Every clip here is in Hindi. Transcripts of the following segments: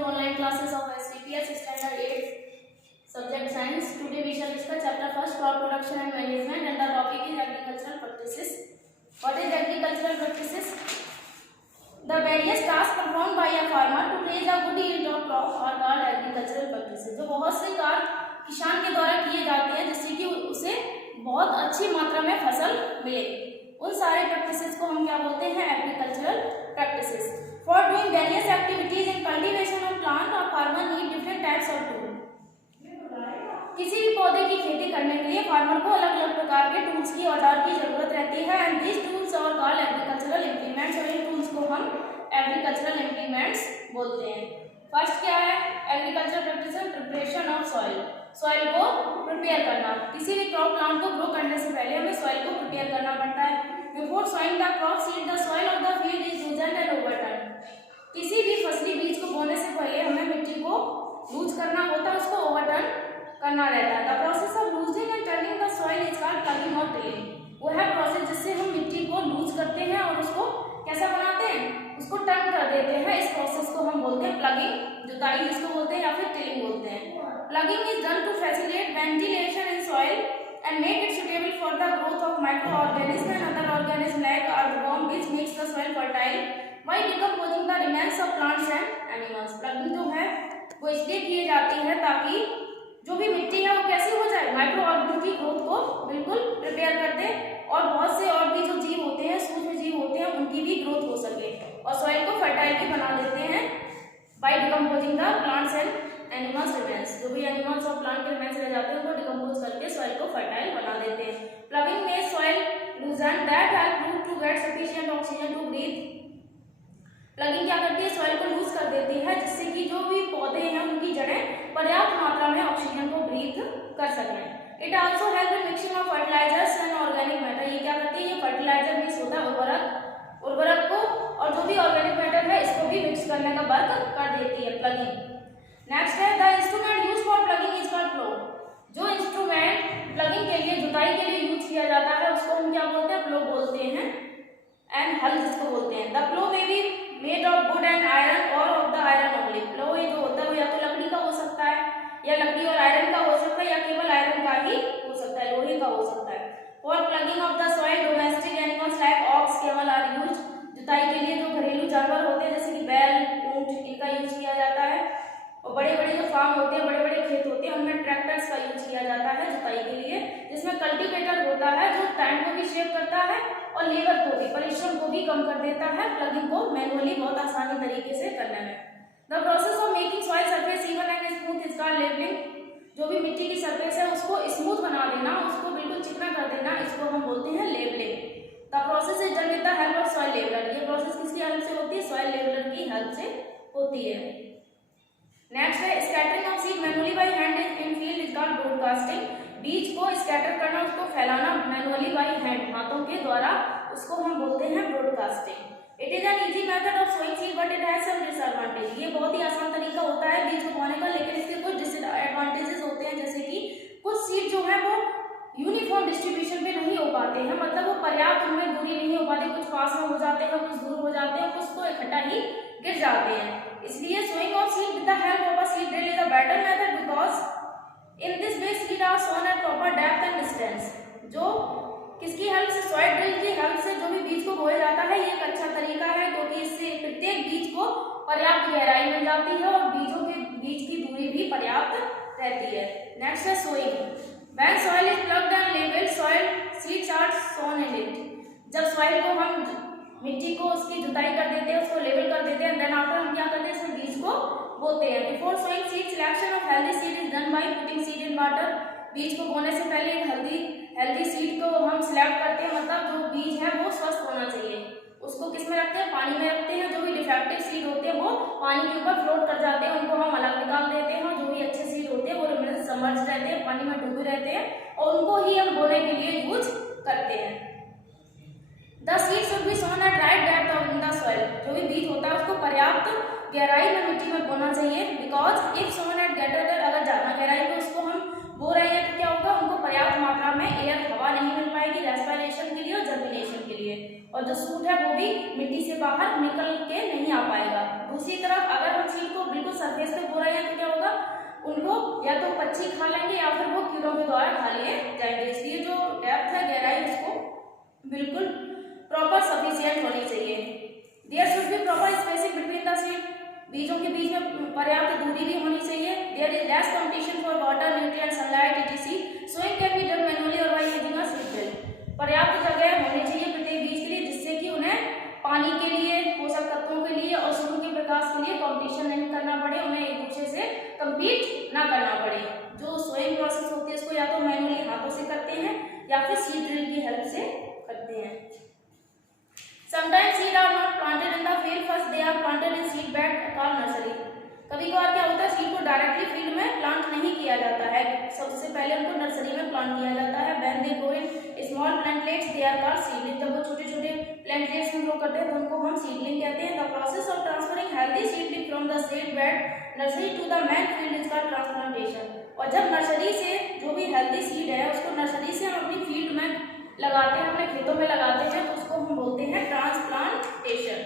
to online classes of STPS Standard 8 Subject Science. Today we shall discuss chapter first, crop production and management, and the topic is agricultural practices. What is agricultural practices? The various tasks performed by a farmer to raise a good yield of crop are called agricultural practices. जो बहुत से कार्य किसान के द्वारा किए जाते हैं जिससे कि उसे बहुत अच्छी मात्रा में फसल मिले, उन सारे प्रैक्टिसेस को हम क्या बोलते हैं? Agricultural practices. For doing various activities in cultivation of plant और farmer need different types of tool. किसी भी पौधे की खेती करने के लिए फार्मर को अलग अलग प्रकार के टूल्स की, औजार की जरूरत रहती है. And this tools are called agricultural implements, और इन टूल्स को हम एग्रीकल्चरल इम्प्लीमेंट्स बोलते हैं. फर्स्ट क्या है? Agricultural practices, preparation of soil. Soil को प्रिपेयर करना. किसी भी क्रॉप प्लांट को ग्रो करने से पहले हमें सॉइल को प्रिपेयर करना पड़ता है. Before sowing the crop seed the soil of the field is loosened and overturn. किसी भी फसली बीज को बोने से पहले हमें मिट्टी को लूज करना होता है, उसको ओवरटर्न करना रहता है. The process of losing and turning the soil is called plugging और टिलिंग. वो है प्रोसेस जिससे हम मिट्टी को लूज करते हैं और उसको कैसा बनाते हैं? उसको टर्न कर देते हैं. इस प्रोसेस को हम बोलते हैं प्लगिंग, जुताई जिसको बोलते हैं, या फिर टिलिंग बोलते हैं. Ploughing is done to facilitate ventilation in soil and make it suitable for the growth of microorganisms and other organisms like earthworm which makes the soil fertile by decomposing the remains of plants and animals. Plugging जो है वो इसलिए की जाती है ताकि जो भी मिट्टी है वो कैसी हो जाए? माइक्रो ऑर्गेनिज्म की ग्रोथ को बिल्कुल प्रिपेयर कर दे, और बहुत से और भी जो जीव होते हैं, सूक्ष्म जीव होते हैं, उनकी भी ग्रोथ हो सके, और सॉइल को फर्टाइल भी बना देते हैं by decomposing the plants and animals remains. जो भी एनिमल्स और प्लांट के रिमेन्स रह जाते हैं उनको डिकम्पोज करके सॉइल को फर्टाइल बना देते हैं. प्लगिंग में soil loosen that help root to get sufficient oxygen to breathe. Ploughing क्या करती है? सॉइल को लूज कर देती है जिससे कि जो भी पौधे हैं उनकी जड़ें पर्याप्त मात्रा में ऑक्सीजन को ब्रीथ कर सकें. It also help in mixing of fertilisers and organic matter. ये क्या करती है? ये फर्टिलाइजर मिक्स होता है उर्वरक को, और जो भी ऑर्गेनिक मैटर है इसको भी मिक्स करने का वर्क कर देती है प्लगिंग. नेक्स्ट है the instrument use for ploughing is called plough. जो इंस्ट्रूमेंट प्लगिंग के लिए, जुताई के लिए यूज किया जाता है उसको हम क्या बोलते हैं? प्लो बोलते हैं. एंड हल जिसको बोलते हैं. The plough may be made of wood and iron or of the iron only. Plough ये जो होता है वो या तो लकड़ी का हो सकता है, या लकड़ी और आयरन का हो सकता है, या केवल आयरन का ही हो सकता है, लोहे का हो सकता है. For ploughing of the soil domestic animals like ox, camel are use. जुताई के लिए जो घरेलू जानवर होते हैं जैसे कि बैल, ऊंट, इनका यूज किया जाता है. और बड़े बड़े जो फार्म होते हैं, बड़े बड़े खेत होते हैं, उनमें ट्रैक्टर्स का यूज किया जाता है जुताई के लिए, जिसमें कल्टीवेटर होता है जो टाइम को भी सेव करता है और लेबर को भी, परिश्रम को भी कम कर देता है प्लगिंग को मैनुअली बहुत आसानी तरीके से करने में. The process of making soil surface even and smooth is called levelling. जो भी मिट्टी की सरफेस है उसको स्मूथ बना देना, उसको बिल्कुल चिकना कर देना, इसको हम बोलते हैं levelling. The process is done with the help of soil leveller. ये प्रोसेस किसकी हेल्प से होती है? सॉइल लेवलर की हेल्प से होती है. नेक्स्ट है scattering of seed manually by hand in field is called broadcasting. बीज को स्कैटर करना, उसको फैलाना मैनुअली बाय हैंड, हाथों के द्वारा, उसको हम बोलते हैं broadcasting. It is an easy method of sowing seed but it has some disadvantage. ये बहुत ही आसान तरीका होता है बीज को बोने का, लेकिन इसके कुछ डिसएडवांटेजेस होते हैं, जैसे कि कुछ सीड जो है वो यूनिफॉर्म डिस्ट्रीब्यूशन पे नहीं हो पाते हैं, मतलब वो पर्याप्त उनमें दूरी नहीं हो पाती, कुछ पास में हो जाते हैं, कुछ दूर हो जाते हैं, कुछ तो इकट्ठा ही गिर जाते हैं. इसलिए sowing of seed with the help of a seed drill is a better method because in this way seed are sown at proper depth and distance. जो किसकी हेल्प से? सॉइल ड्रिल की हेल्प से जो भी बीज को बोया जाता है, ये एक अच्छा तरीका है क्योंकि इससे प्रत्येक बीज को पर्याप्त गहराई मिल जाती है और बीजों के बीच की दूरी भी पर्याप्त रहती है. नेक्स्ट है sowing. When soil is plugged and labeled, soil seeds are sown in it. जब सॉइल को हम मिट्टी को उसकी जुताई कर देते हैं, उसको लेवल कर देते हैं, देन आफ्टर हम क्या करते हैं? इसमें बीज को बोते हैं. Before sowing seed selection of healthy seed is done by putting seed in water. बीज को बोने से पहले एक हेल्दी सीड को हम सिलेक्ट करते हैं, मतलब जो बीज है वो स्वस्थ होना चाहिए, उसको किस में रखते हैं? पानी में रखते हैं. जो भी डिफेक्टिव सीड होते हैं वो पानी के ऊपर फ्लोट कर जाते हैं, उनको हम अलग निकाल देते हैं. जो भी अच्छे सीड होते हैं वो रिमेन सबमर्ज रहते हैं, पानी में डूबे रहते हैं, और उनको ही हम बोने के लिए यूज करते हैं. The seed should be sown at right depth of in the soil. जो भी बीज होता है उसको पर्याप्त गहराई में मिट्टी में बोना चाहिए. Because if sown at greater depth, अगर ज्यादा गहराई में उसको हम बो रहे हैं तो क्या होगा? उनको पर्याप्त मात्रा में एयर, हवा नहीं मिल पाएगी रेस्पिरेशन के लिए और जर्मिनेशन के लिए, और जो सूट है वो भी मिट्टी से बाहर निकल के नहीं आ पाएगा. दूसरी तरफ अगर हम सीड को बिल्कुल सरफेस या तो पक्षी खा लेंगे या फिर वो कीड़ों के द्वारा खा लिए जाएंगे। इसलिए जो डेप्थ है, गहराई, उसको बिल्कुल प्रॉपर सफिशिएंट होनी चाहिए। There should be proper spacing between the seed, बीजों के बीच में पर्याप्त दूरी भी होनी चाहिए। There is less competition for water, nutrient, sunlight etc. Sowing can be done manually और by using a seed drill. पर्याप्त जगह होनी चाहिए प्रत्येक बीज के लिए, जिससे कि उन्हें पानी के लिए, पोषक तत्वों के लिए और सूर्य के प्रकाश के लिए कंपटीशन नहीं करना पड़े, उन्हें एक दूसरे से कम्पीट ना करना पड़े। जो सोइंग प्रोसेस होती है इसको या तो मैनुअली हाथों से करते हैं या फिर सीड ड्रिल की हेल्प से करते हैं। Sometimes seed are not planted in the field, first they are planted in seed bed called nursery. कभी कभार क्या होता है, सीड को डायरेक्टली फील्ड में प्लांट नहीं किया जाता है, सबसे पहले उनको नर्सरी में प्लांट किया जाता है। When they grow in small plantlets, they are called seedling. जब वो छोटे छोटे प्लांटलेट्स में ग्रो करते हैं तो उनको हम सीडलिंग कहते हैं। The process of transferring healthy seedling from the seed bed nursery to the main field is called transplantation. और जब नर्सरी से जो भी हेल्दी सीड है उसको नर्सरी से हम अपनी फील्ड में लगाते हैं, अपने खेतों में लगाते हैं, तो उसको हम बोलते हैं transplantation.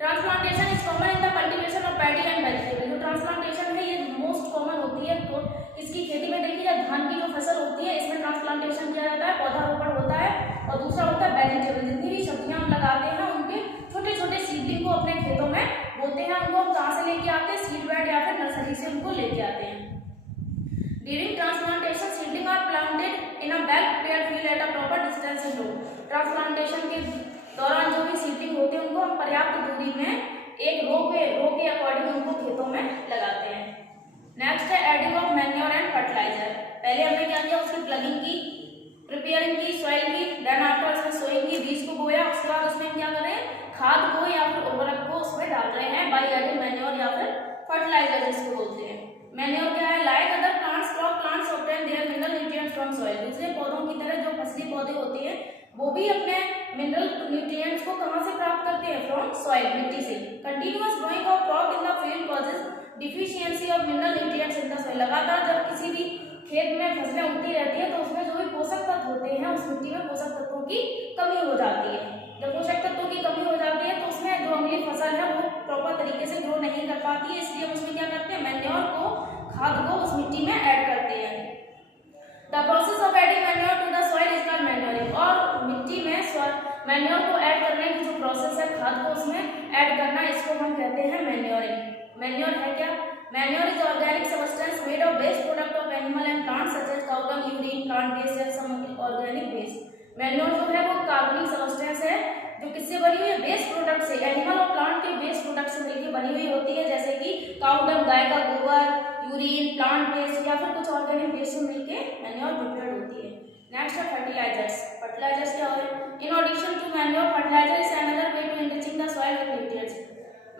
Transplantation is common in the cultivation of paddy and vegetable. जो ट्रांसप्लांटेशन है ये मोस्ट कॉमन होती है तो इसकी खेती में देखिए, धान की जो फसल होती है इसमें ट्रांसप्लांटेशन किया जाता है, पौधारोपण होता है। और दूसरा होता है वेजिटेबल, जितनी भी सब्जियां हम लगाते हैं उनके छोटे छोटे सीडलिंग को अपने खेतों में बोते हैं। उनको हम कहाँ से लेके आते हैं, सीड बेड या फिर नर्सरी से उनको लेके आते हैं। During transplantation, seedling are planted in a well-prepared field at a proper distance in row. Transplantation के दौरान जो भी सीडलिंग होते हैं उनको हम पर्याप्त दूरी में एक रो के अकॉर्डिंग उनको खेतों में लगाते हैं। नेक्स्ट है adding of manure and fertiliser. पहले हमने क्या किया, उसकी प्लगिंग की, प्रिपेयरिंग की सॉइल की, देन आफ्टर उसमें सोइंग की, बीज को बोया, उसके बाद उसमें क्या करें, खाद को या फिर उर्वरक को उसमें डाल रहे हैं बाई एडिंग मैन्योर या फिर फर्टिलाइजर जिसको बोलते हैं। मैन्योर क्या है, like other plants, crop plants obtain their mineral nutrients from soil. दूसरे पौधों की तरह जो फसली पौधे होते हैं वो भी अपने मिनरल न्यूट्रिएंट्स को कहां से प्राप्त करते हैं, फ्रॉम सॉइल, मिट्टी से। Continuous growing of crop in the field causes deficiency of mineral nutrients in the soil. लगातार जब किसी भी खेत में फसलें उगती रहती है तो उसमें जो भी पोषक तत्व होते हैं उस मिट्टी में पोषक तत्वों की कमी हो जाती है। जब पोषक तत्वों की कमी हो जाती है तो उसमें जो अगली फसल है वो प्रॉपर तरीके से ग्रो नहीं कर पाती है, इसलिए हम उसमें क्या करते हैं, मैन्योर को, खाद को उस मिट्टी में ऐड करते हैं। The process of adding manure to the soil is called manuring. और मिट्टी में मैन्योर को ऐड करने की जो प्रोसेस है, खाद को उसमें ऐड करना, इसको हम कहते हैं मैन्योरिंग। मैन्योर है क्या, manure is organic substance made of waste product of animal and plant such as cow dung, urine, plant waste and some organic waste. Manure जो है वो कार्बनिक सब्सटेंस है जो किससे बनी हुई है, वेस्ट प्रोडक्ट से, एनिमल और प्लांट के वेस्ट प्रोडक्ट से मिलकर बनी हुई होती है, जैसे कि काउ डंग, गाय का गोबर, यूरिन, प्लांट वेस्ट या फिर कुछ ऑर्गेनिक वेस्ट से मिलकर मैन्योर प्रिपेयर्ड होती है। नेक्स्ट है फर्टिलाइजर्स। फर्टिलाइजर्स क्या है, in addition to manure fertiliser is another way to enriching the soil with nutrients.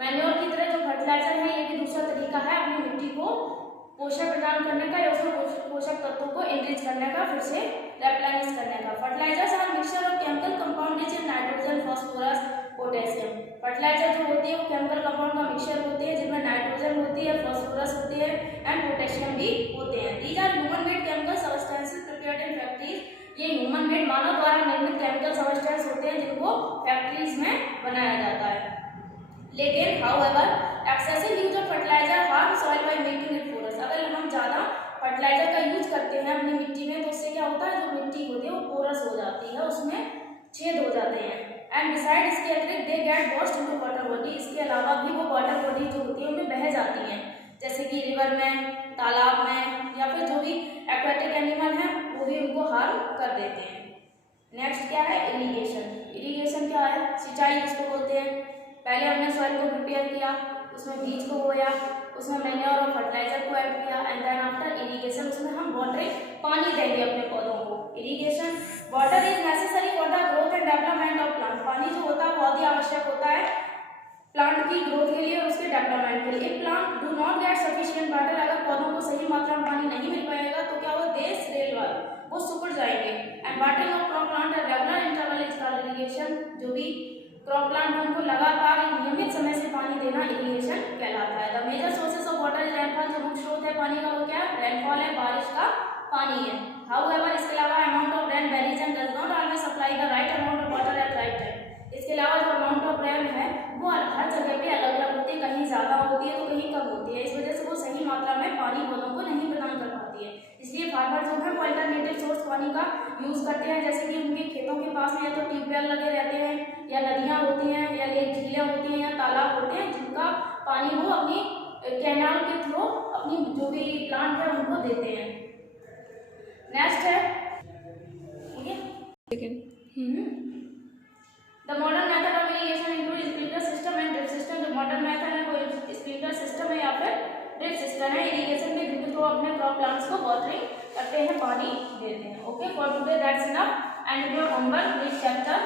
Manure की तरह जो फर्टिलाइजर है ये भी दूसरा तरीका है अपनी मिट्टी को पोषण प्रदान करने का या उसमें पोषक तत्वों को एनरिच करने का, फिर से रिप्लेनिश करने का। Fertilisers are mixture of chemical compound rich in nitrogen, phosphorus, potassium. Fertiliser जो होती है वो केमिकल कंपाउंड का मिक्सचर होते हैं जिनमें नाइट्रोजन होती है, फास्फोरस होती है एंड पोटेशियम भी होते हैं। These are human made chemical substances prepared in factories. ये ह्यूमन मेड, मानव द्वारा निर्मित केमिकल सब्सटेंस होते हैं जिनको फैक्ट्रीज में बनाया जाता है। लेकिन however excessive use of fertiliser harm soil by making it porous. अगर हम ज़्यादा फर्टिलाइजर का यूज करते हैं अपनी मिट्टी में तो उससे क्या होता है, जो मिट्टी होती है वो पोरस हो जाती है, उसमें छेद हो जाते हैं। एंड बिसाइड इसके अतिरिक्त they get washed into water body. इसके अलावा भी वो वाटर बॉडी जो होती है उनमें बह जाती हैं, जैसे कि रिवर में, तालाब में या फिर जो भी एक्वेटिक एनिमल हैं वो भी उनको हार्म कर देते हैं। नेक्स्ट क्या है, इरिगेशन। इरिगेशन क्या है, सिंचाई जिसको बोलते हैं। पहले हमने सॉइल को प्रिपेयर किया, उसमें बीज को बोया, उसमें मैन्योर और फर्टिलाइजर को ऐड किया एंड देन आफ्टर इरिगेशन उसमें हम वाटरिंग, पानी देंगे अपने पौधों को। Irrigation, water is necessary for the growth and development of plant. पानी जो होता है बहुत ही आवश्यक होता है प्लांट की ग्रोथ के लिए और उसके डेवलपमेंट के लिए। Plant do not gate sufficient water, अगर पौधों को सही मात्रा में पानी नहीं मिल पाएगा तो क्या होगा, दे श्रेल वो सिकुड़ जाएंगे। And watering of crop plant at regular interval is called irrigation. जो भी क्रॉप प्लांट है उनको लगातार नियमित समय से पानी देना इरिगेशन कहलाता है। The major sources of water is rainfall. जो मुख्य स्रोत है पानी का वो क्या है, रेनफॉल है, बारिश का पानी है। हाउएवर इसके अलावा amount of rain varies and does not always supply the right amount of water at right time. इसके अलावा जो अमाउंट ऑफ रेन है वो हर जगह पे अलग अलग होती है, कहीं ज़्यादा होती है तो कहीं कम होती है, इस वजह से वो सही मात्रा में जो है वो अल्टरनेटिव सोर्स पानी का यूज करते हैं, जैसे कि उनके खेतों के पास में या तो ट्यूबवेल लगे रहते हैं या नदियां होती हैं या लेक झीलें होती हैं या तालाब होते हैं, जिनका पानी वो अपनी कैनाल के थ्रू अपनी जो भी प्लांट है उनको देते हैं। नेक्स्ट है the modern method of irrigation include sprinkler system and drip system. जो मॉडर्न मेथड है वो स्प्रिंकलर सिस्टम है या फिर ड्रिप सिस्टम है इरिगेशन में, जिनके थ्रू अपने क्रॉप प्लांट्स को वाटरिंग करते हैं, पानी देते हैं। Okay, for today that's enough and your homework read chapter